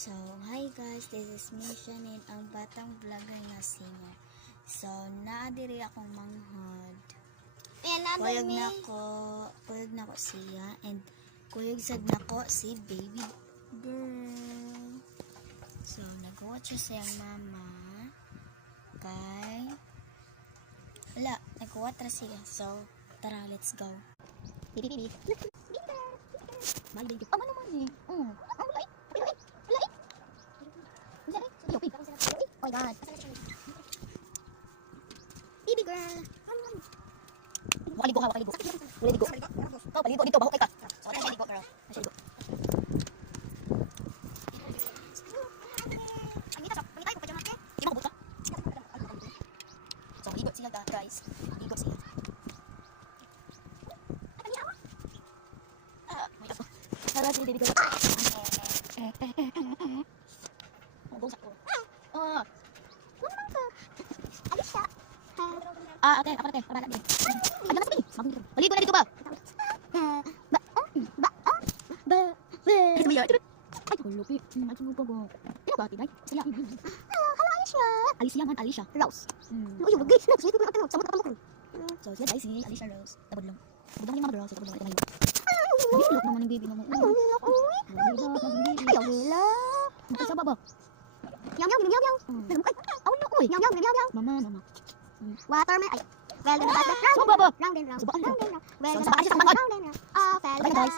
So, hi guys, this is me, Shanine, ang batang vlogger na singer. So, naadiri akong manghod. Kuyog na ko siya, and kuyog sad na ko si baby girl. So, nag-watch siya siyang mama. Wala, nag-watch siya. So, tara, let's go. Bibi. Bali, ano naman eh? Oh my god. Baby girl. Wakaligo. Wala ligo. Ikaw, paligo dito. Bahok ka. So, ano ligo, girl? Nasa ligo. Di mo kubot ka? So, ligo sila guys. Ligo sila. May ako. Tara, si baby girl. Mabusak ko. Okay, ako natin. Para natin. Ay, naman sabi. Maligo na dito ba? Ay, tumiyo. Ay, lupi. Ay, sinupa ko. Pinabati, ay. Sila. Hello, Alicia. Alicia man, Alicia. Rose. Ay, yung guys. Sige, ito na. Sabot ako mo. So, siya guys, si Alicia Rose. Tabudlong. Tabudlong yung mga girls. Tabudlong ito ngayon. Hilok naman yung baby naman. Ayaw nila. Magkasa ba ba? Meow. Mama. Water me. Ay. Well, then round and round. Well, then round. Well, then round.